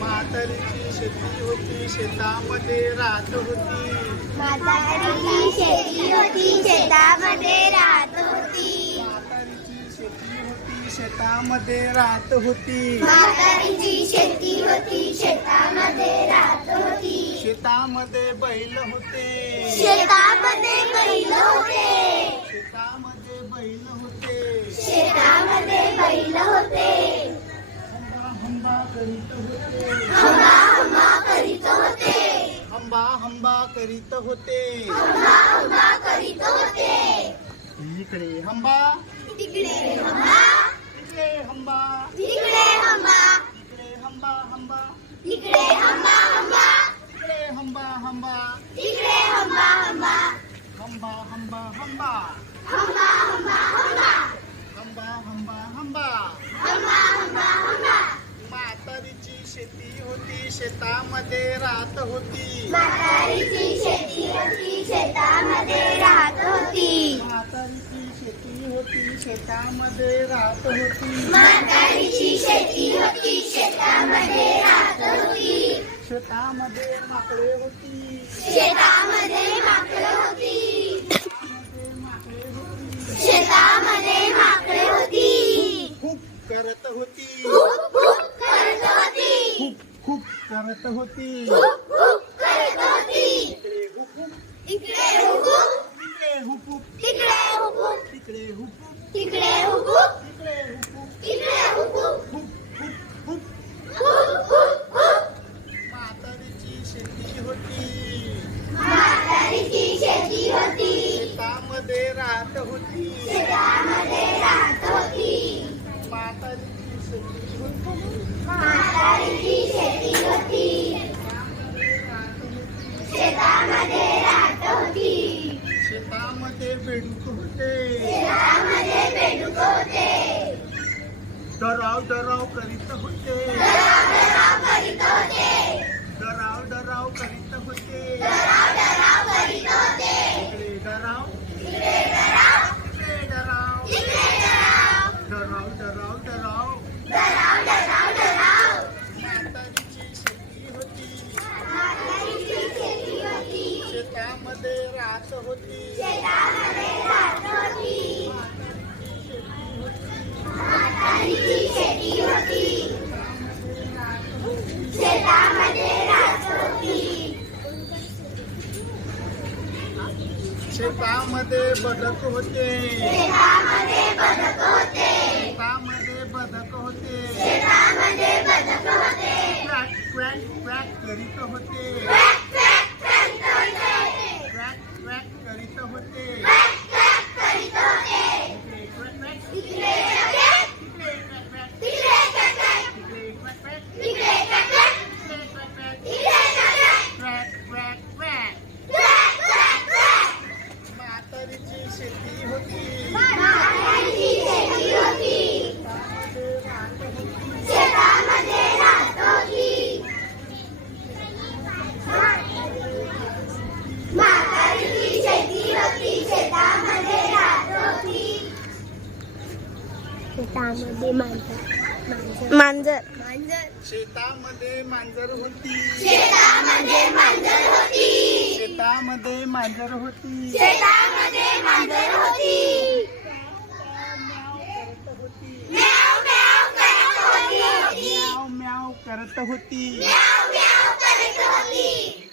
मातारीची शेती होती शेतामध्ये राहत होती मातारीची शेती होती शेतामध्ये राहत होती शेती होती शेतामध्ये राहत होती मातारीची शेती होती शेतामध्ये रात होती शेतामध्ये बैल होते शेतामध्ये बैल होते शेतामध्ये बैल होते शेतामध्ये बैल होते हंबा करीत होते इकडे हंबा तिकडे हंबा इकडे हंबा तिकडे हंबा इकडे हंबा हंबा इकडे हंबा हंबा हंबा हंबा म्हातारीची शेती होती शेतामध्ये राहत होती म्हातारीची शेती होती शेतामध्ये राहत होती म्हातारीची शेती माकडे होती शेता मधे माकडे होती खूब करत होती নামে তো হতি डराव डराव करीत होते डराव डराव करीत होते डराव इकडे डराव डराव डराव डराव होती शेतामध्ये राहत होती शेतामध्ये बदक होते शेतामध्ये बदक होते शेतामध्ये बदक होते शेतामध्ये बदक होते क्रॅक क्रॅक क्रॅक करीत होते शेतामध्ये मांजर मांजर मांजर शेतामध्ये मांजर होती शेतामध्ये मांजर होती शेतामध्ये मांजर होती शेतामध्ये मांजर होती म्याव म्याव करत होती म्याव म्याव करत होती म्याव म्याव करत होती